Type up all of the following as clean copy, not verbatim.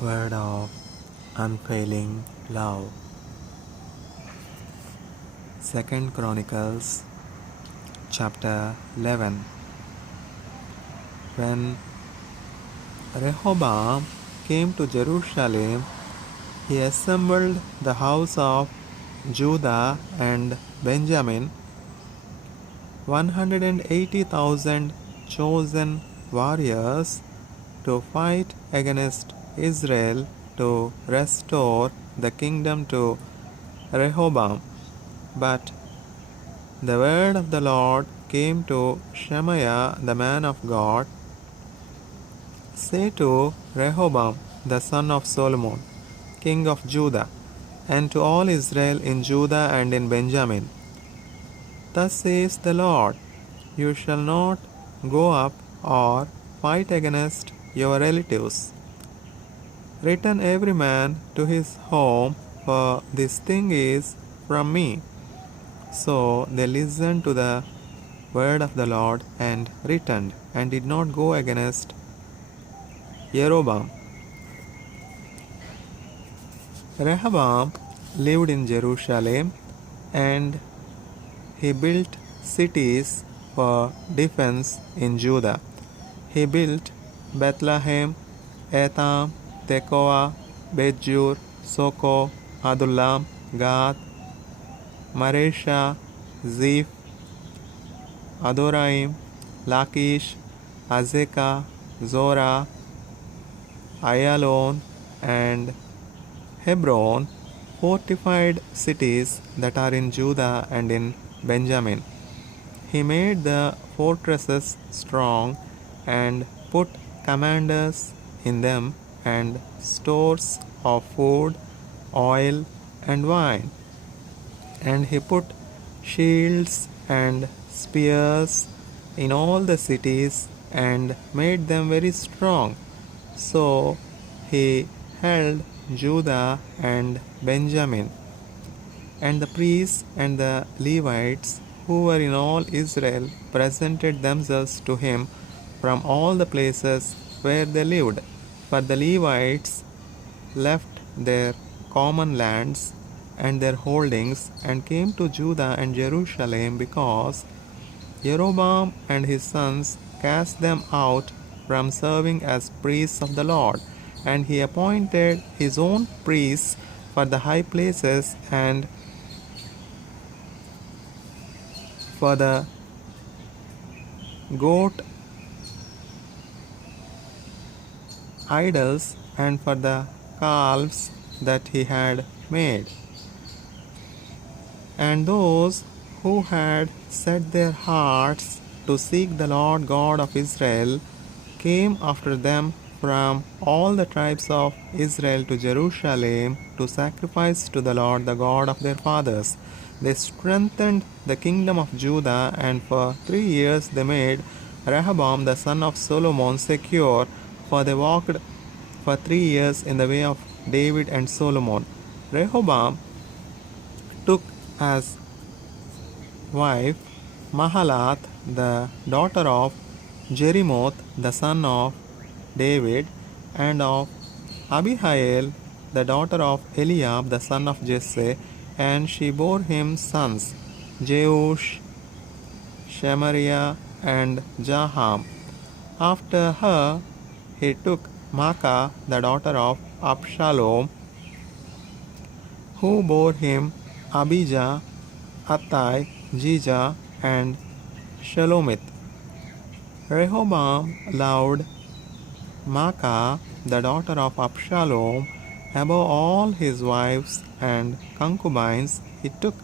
word of unfailing love. 2 Chronicles chapter 11. When Rehoboam came to Jerusalem, he assembled the house of Judah and Benjamin, 180,000 chosen warriors to fight against Israel to restore the kingdom to Rehoboam. But the word of the Lord came to Shemaiah the man of God. Say to Rehoboam the son of Solomon, king of Judah, and to all Israel in Judah and in Benjamin, Thus says the Lord, you shall not go up or fight against your relatives. Return every man to his home, for this thing is from me. So they listened to the word of the Lord and returned, and did not go against Jeroboam. Rehoboam lived in Jerusalem, and he built cities for defense in Judah. He built Bethlehem, Etham, Tekoa, Bethjur, Soko, Adullam, Gath, Maresha, Ziph, Adoraim, Lachish, Azekah, Zorah, Ayalon, and Hebron, fortified cities that are in Judah and in Benjamin. He made the fortresses strong and put commanders in them and stores of food, oil, and wine. And he put shields and spears in all the cities and made them very strong. So he held Judah and Benjamin. And the priests and the Levites who were in all Israel presented themselves to him from all the places where they lived. For the Levites left their common lands and their holdings and came to Judah and Jerusalem, because Jeroboam and his sons cast them out from serving as priests of the Lord. And he appointed his own priests for the high places and for the goat idols and for the calves that he had made. And those who had set their hearts to seek the Lord God of Israel came after them from all the tribes of Israel to Jerusalem to sacrifice to the Lord, the God of their fathers. They strengthened the kingdom of Judah, and for 3 years they made Rehoboam the son of Solomon secure, for they walked for 3 years in the way of David and Solomon. Rehoboam took as wife Mahalath, the daughter of Jerimoth, the son of David, and of Abihail, the daughter of Eliab, the son of Jesse, and she bore him sons, Jeush, Shemariah, and Jaham. After her he took Maacah, the daughter of Absalom, who bore him Abijah, Attai, Jijah, and Shelomith. Rehoboam loved Maacah, the daughter of Absalom, above all his wives and concubines. He took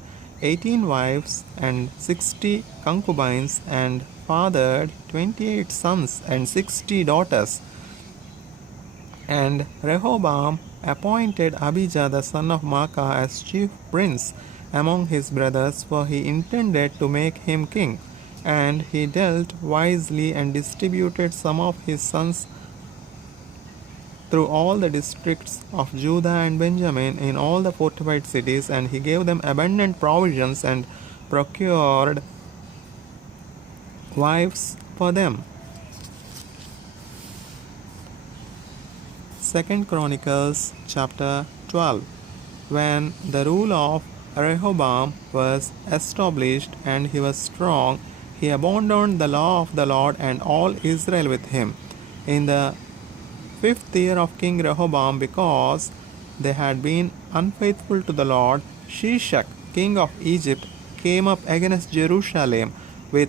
18 wives and 60 concubines and fathered 28 sons and 60 daughters. And Rehoboam appointed Abijah the son of Maacah as chief prince among his brothers, for he intended to make him king. And he dealt wisely and distributed some of his sons through all the districts of Judah and Benjamin in all the fortified cities, and he gave them abundant provisions and procured wives for them. 2 Chronicles chapter 12. When the rule of Rehoboam was established and he was strong, he abandoned the law of the Lord and all Israel with him. In the 5th year of King Rehoboam, because they had been unfaithful to the Lord, Shishak, king of Egypt, came up against Jerusalem with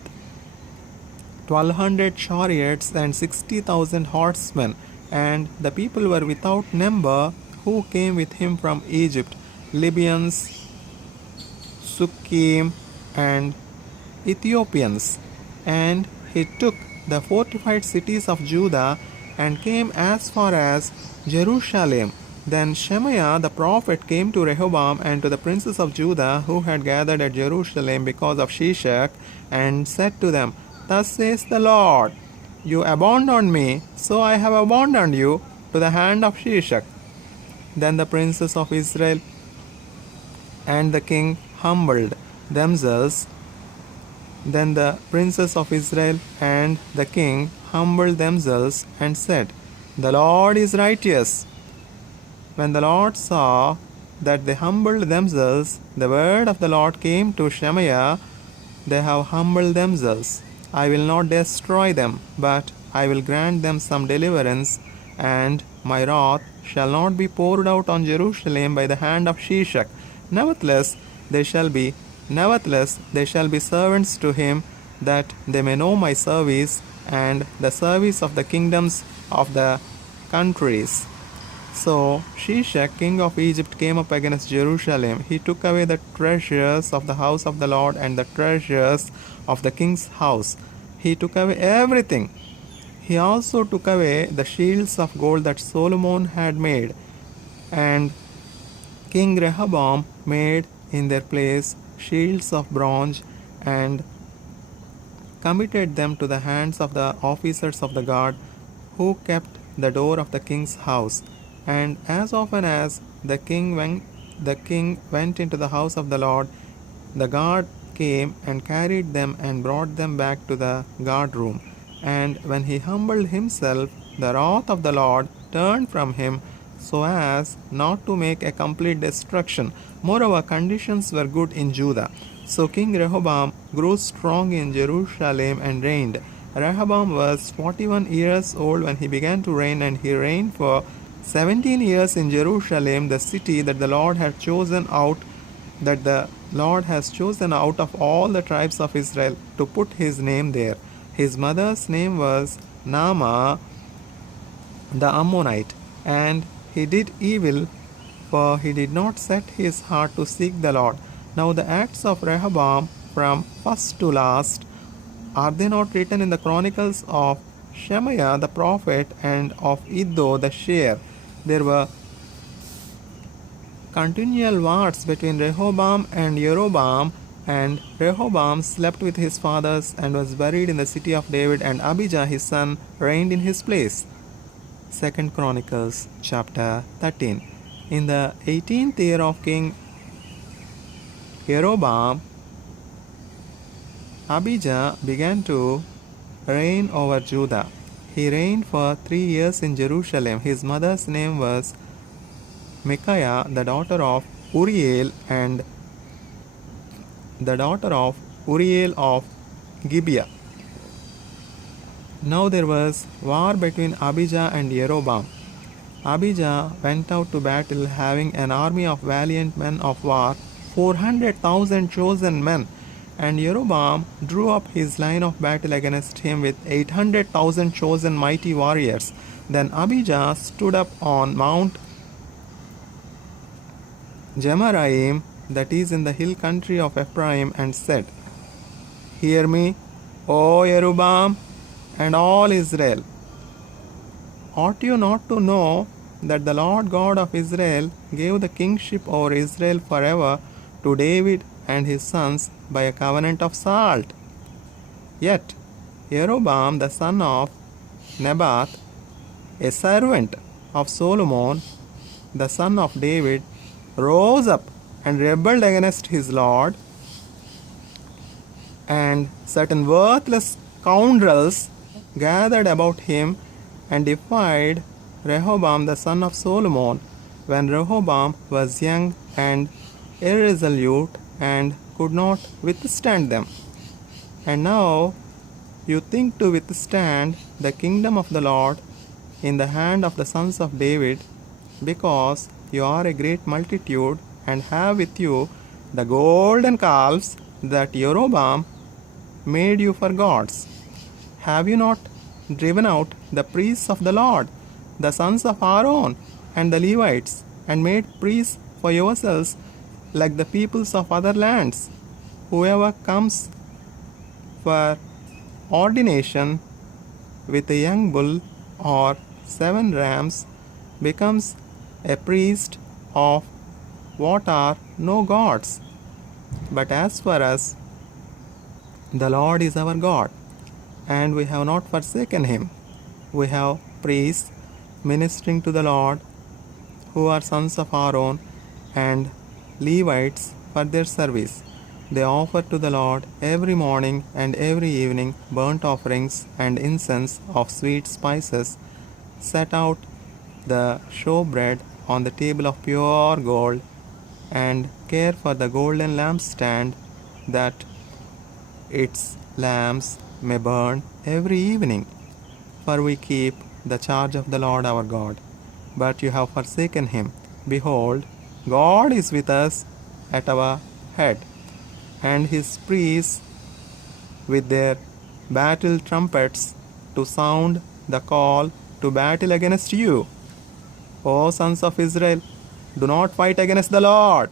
1,200 chariots and 60,000 horsemen, and the people were without number who came with him from Egypt, Libyans, Sukkim, and Ethiopians. And he took the fortified cities of Judah and came as far as Jerusalem. Then Shemaiah the prophet came to Rehoboam and to the princes of Judah who had gathered at Jerusalem because of Shishak, and said to them, Thus says the Lord, You abandoned me, so I have abandoned you to the hand of Shishak. Then the princes of Israel and the king humbled themselves. Then the princes of Israel and the king humbled themselves and said, The Lord is righteous. When the Lord saw that they humbled themselves, the word of the Lord came to Shemaiah, They have humbled themselves. I will not destroy them, but I will grant them some deliverance, and my wrath shall not be poured out on Jerusalem by the hand of Shishak. Nevertheless, they shall be servants to him, that they may know my service and the service of the kingdoms of the countries. So Shishak, king of Egypt, came up against Jerusalem. He took away the treasures of the house of the Lord and the treasures of the king's house. He took away everything. He also took away the shields of gold that Solomon had made, and King Rehoboam made in their place shields of bronze, and committed them to the hands of the officers of the guard who kept the door of the king's house. And as often as the king went into the house of the Lord, the guard came and carried them and brought them back to the guard room. And when he humbled himself, the wrath of the Lord turned from him, so as not to make a complete destruction. Moreover, conditions were good in Judah. So King Rehoboam grew strong in Jerusalem and reigned. Rehoboam was 41 years old when he began to reign, and he reigned for 17 years in Jerusalem, the city that the Lord has chosen out of all the tribes of Israel to put his name there. His mother's name was Naamah the Ammonite, and he did evil, for he did not set his heart to seek the Lord. Now the acts of Rehoboam from first to last, are they not written in the chronicles of Shemaiah the prophet and of Iddo the seer? There were continual wars between Rehoboam and Jeroboam, and Rehoboam slept with his fathers and was buried in the city of David, and Abijah his son reigned in his place. 2 Chronicles chapter 13. In the 18th year of King Jeroboam, Abijah began to reign over Judah. He reigned for 3 years in Jerusalem. His mother's name was Micaiah, the daughter of Uriel, and the daughter of Uriel of Gibeah. Now there was war between Abijah and Jeroboam. Abijah went out to battle, having an army of valiant men of war, 400,000 chosen men. And Jeroboam drew up his line of battle against him with 800,000 chosen mighty warriors. Then Abijah stood up on Mount Gemaraim, that is in the hill country of Ephraim, and said, Hear me, O Jeroboam, and all Israel. Ought you not to know that the Lord God of Israel gave the kingship over Israel forever to David and his sons by a covenant of salt? Yet Jeroboam the son of Nebat, a servant of Solomon, the son of David, rose up and rebelled against his Lord, and certain worthless scoundrels gathered about him and defied Rehoboam the son of Solomon, when Rehoboam was young and irresolute and could not withstand them. And now you think to withstand the kingdom of the Lord in the hand of the sons of David, because you are a great multitude and have with you the golden calves that Jeroboam made you for gods. Have you not driven out the priests of the Lord, the sons of Aaron, and the Levites, and made priests for yourselves like the peoples of other lands? Whoever comes for ordination with a young bull or 7 rams becomes a priest of what are no gods. But as for us, the Lord is our God, and we have not forsaken him. We have priests ministering to the Lord, who are sons of Aaron, and Levites for their service. They offer to the Lord every morning and every evening burnt offerings and incense of sweet spices, set out the showbread on the table of pure gold, and care for the golden lampstand, that its lamps may burn every evening. For we keep the charge of the Lord our God. But you have forsaken him. Behold, God is with us at our head, and his priests with their battle trumpets to sound the call to battle against you. O sons of Israel, do not fight against the Lord,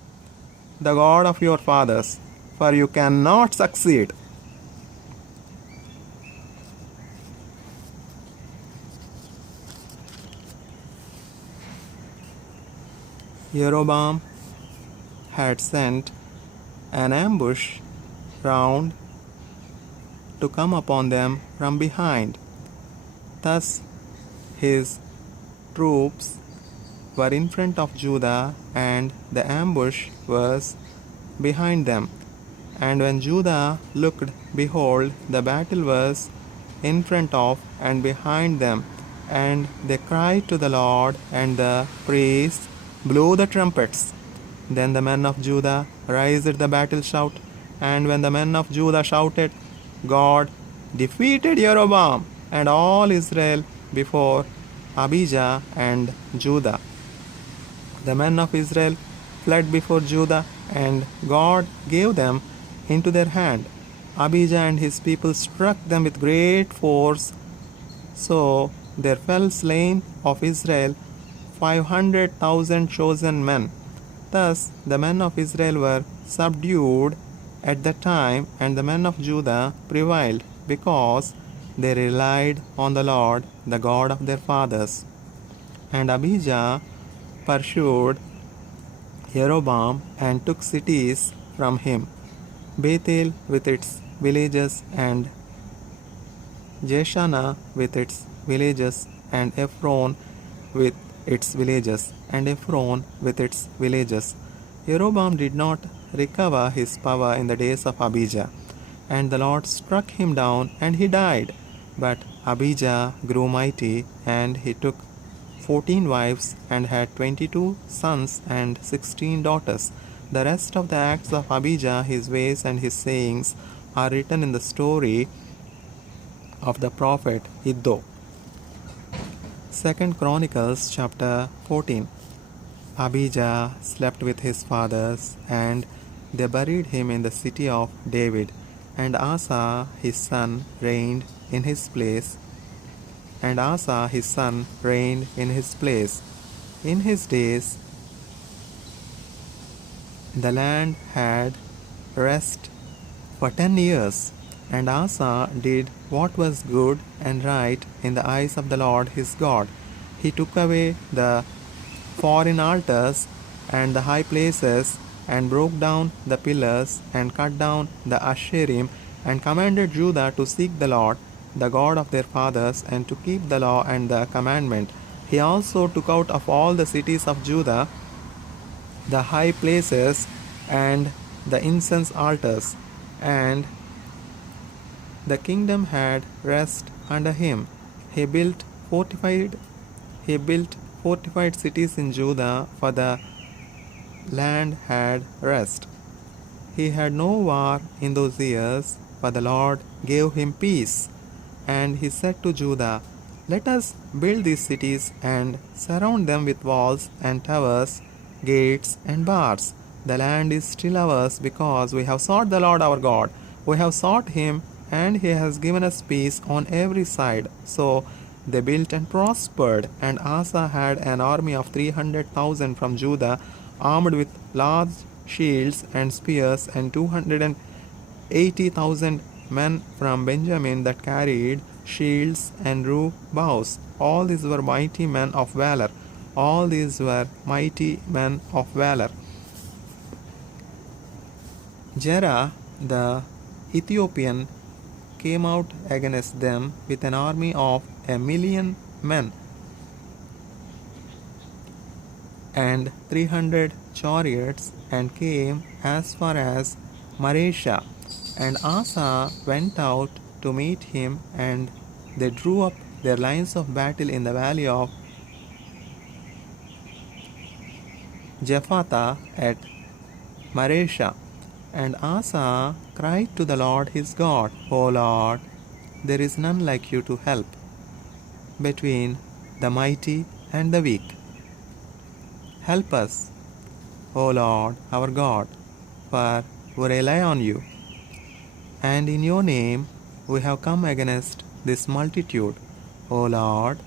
the God of your fathers, for you cannot succeed. Jeroboam had sent an ambush round to come upon them from behind. Thus his troops were in front of Judah, and the ambush was behind them. And when Judah looked, behold, the battle was in front of and behind them. And they cried to the Lord, and the priests blew the trumpets. Then the men of Judah raised the battle shout, and when the men of Judah shouted, God defeated Jeroboam and all Israel before Abijah and Judah. The men of Israel fled before Judah, and God gave them into their hand. Abijah and his people struck them with great force, so there fell slain of Israel 500,000 chosen men. Thus the men of Israel were subdued at that time, and the men of Judah prevailed, because they relied on the Lord, the God of their fathers. And Abijah pursued Jeroboam and took cities from him, Bethel with its villages, and Jeshanah with its villages, and Ephron with its villages, and Ephron with its villages. Jeroboam did not recover his power in the days of Abijah, and the Lord struck him down, and he died. But Abijah grew mighty, and he took 14 wives, and had 22 sons and 16 daughters. The rest of the acts of Abijah, his ways and his sayings, are written in the story of the prophet Iddo. 2 Chronicles chapter 14. Abijah slept with his fathers, and they buried him in the city of David. And Asa his son reigned in his place. In his days the land had rest for 10 years. And Asa did what was good and right in the eyes of the Lord his God. He took away the foreign altars and the high places, and broke down the pillars, and cut down the Asherim, and commanded Judah to seek the Lord, the God of their fathers, and to keep the law and the commandment. He also took out of all the cities of Judah the high places and the incense altars, and the kingdom had rest under him. He built fortified He built fortified cities in Judah, for the land had rest. He had no war in those years, for the Lord gave him peace. And he said to Judah, "Let us build these cities and surround them with walls and towers, gates and bars. The land is still ours because we have sought the Lord our God. We have sought him, and he has given us peace on every side." So they built and prospered, and Asa had an army of 300,000 from Judah, armed with large shields and spears, and 280,000 men from Benjamin that carried shields and drew bows. All these were mighty men of valor. All these were mighty men of valor. Jerah the Ethiopian came out against them with an army of 1,000,000 men and 300 chariots, and came as far as Maresha. And Asa went out to meet him, and they drew up their lines of battle in the valley of Jephthah at Maresha. And Asa cried to the Lord his God, "O Lord, there is none like you to help between the mighty and the weak. Help us, O Lord our God, for we rely on you. And in your name we have come against this multitude. O Lord,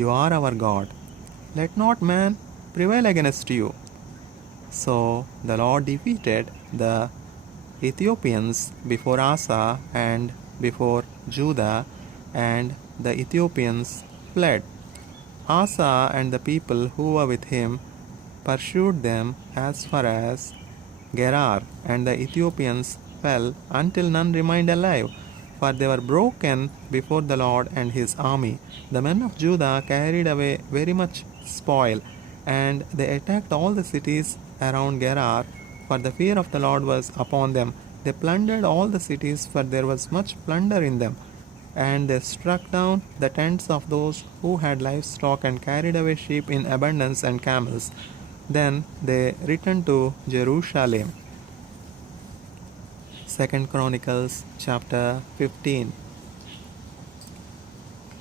you are our God. Let not man prevail against you." So the Lord defeated the Ethiopians before Asa and before Judah, and the Ethiopians fled. Asa and the people who were with him pursued them as far as Gerar, and the Ethiopians fell until none remained alive, for they were broken before the Lord and his army. The men of Judah carried away very much spoil, and they attacked all the cities around Gerar, for the fear of the Lord was upon them. They plundered all the cities, for there was much plunder in them. And they struck down the tents of those who had livestock, and carried away sheep in abundance and camels. Then they returned to Jerusalem. 2 Chronicles chapter 15.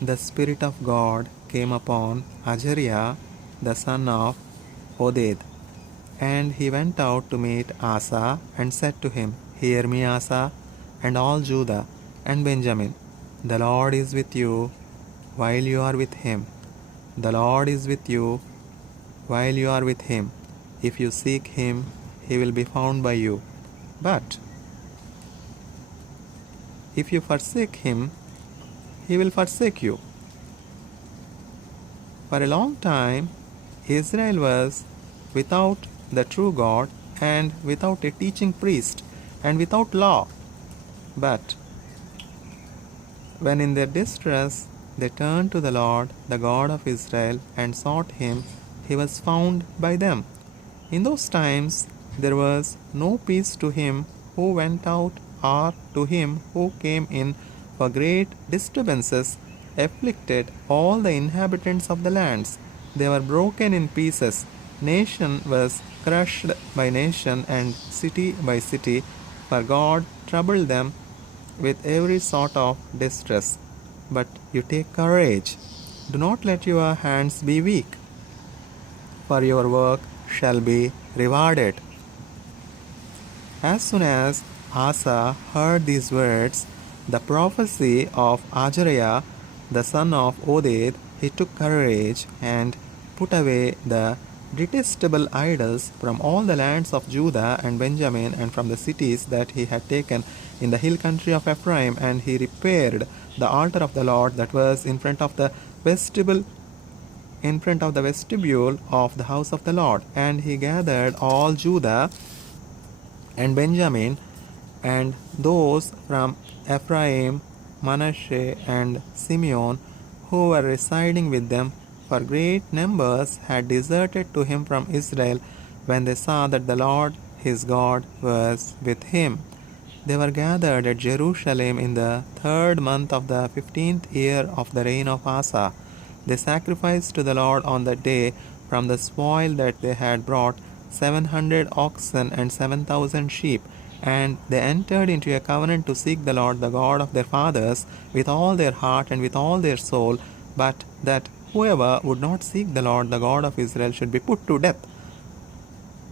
The Spirit of God came upon Azariah the son of Oded, and he went out to meet Asa, and said to him, "Hear me, Asa, and all Judah and Benjamin. The Lord is with you while you are with him. The Lord is with you while you are with him. If you seek him, he will be found by you. But if you forsake him, he will forsake you." For a long time, Israel was without the true God, and without a teaching priest, and without law. But when in their distress they turned to the Lord, the God of Israel, and sought him, he was found by them. In those times there was no peace to him who went out, or to him who came in, for great disturbances afflicted all the inhabitants of the lands. They were broken in pieces. Nation was crushed by nation, and city by city, for God troubled them with every sort of distress. But you take courage. Do not let your hands be weak, for your work shall be rewarded. As soon as Asa heard these words, the prophecy of Azariah the son of Oded, he took courage and put away the detestable idols from all the lands of Judah and Benjamin, and from the cities that he had taken in the hill country of Ephraim, and he repaired the altar of the Lord that was in front of the vestibule of the house of the Lord. And he gathered all Judah and Benjamin, and those from Ephraim, Manasseh, and Simeon, who were residing with them, for great numbers had deserted to him from Israel when they saw that the Lord his God was with him. They were gathered at Jerusalem in the 3rd month of the 15th year of the reign of Asa. They sacrificed to the Lord on that day from the spoil that they had brought 700 oxen and 7,000 sheep. And they entered into a covenant to seek the Lord, the God of their fathers, with all their heart and with all their soul, but that whoever would not seek the Lord, the God of Israel, should be put to death,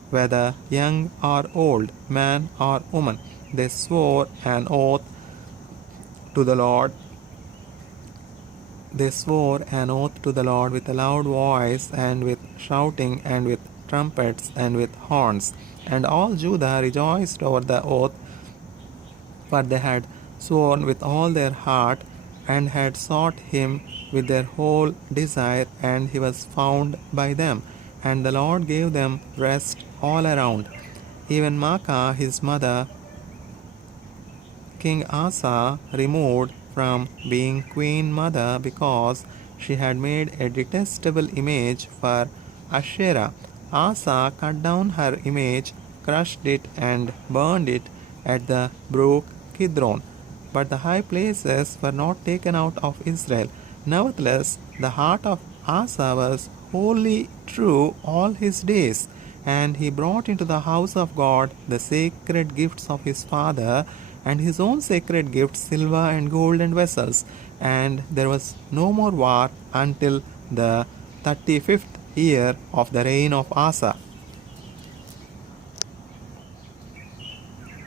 whether young or old, man or woman. They swore an oath to the Lord. They swore an oath to the Lord with a loud voice, and with shouting, and with trumpets, and with horns. And all Judah rejoiced over the oath, for they had sworn with all their heart, and had sought him with their whole desire, and he was found by them. And the Lord gave them rest all around. Even Maacah his mother, King Asa, removed from being queen mother because she had made a detestable image for Asherah. Asa cut down her image, crushed it, and burned it at the brook Kidron. But the high places were not taken out of Israel. Nevertheless, the heart of Asa was wholly true all his days, and he brought into the house of God the sacred gifts of his father, and his own sacred gifts, silver and gold and vessels. And there was no more war until the 35th year of the reign of Asa.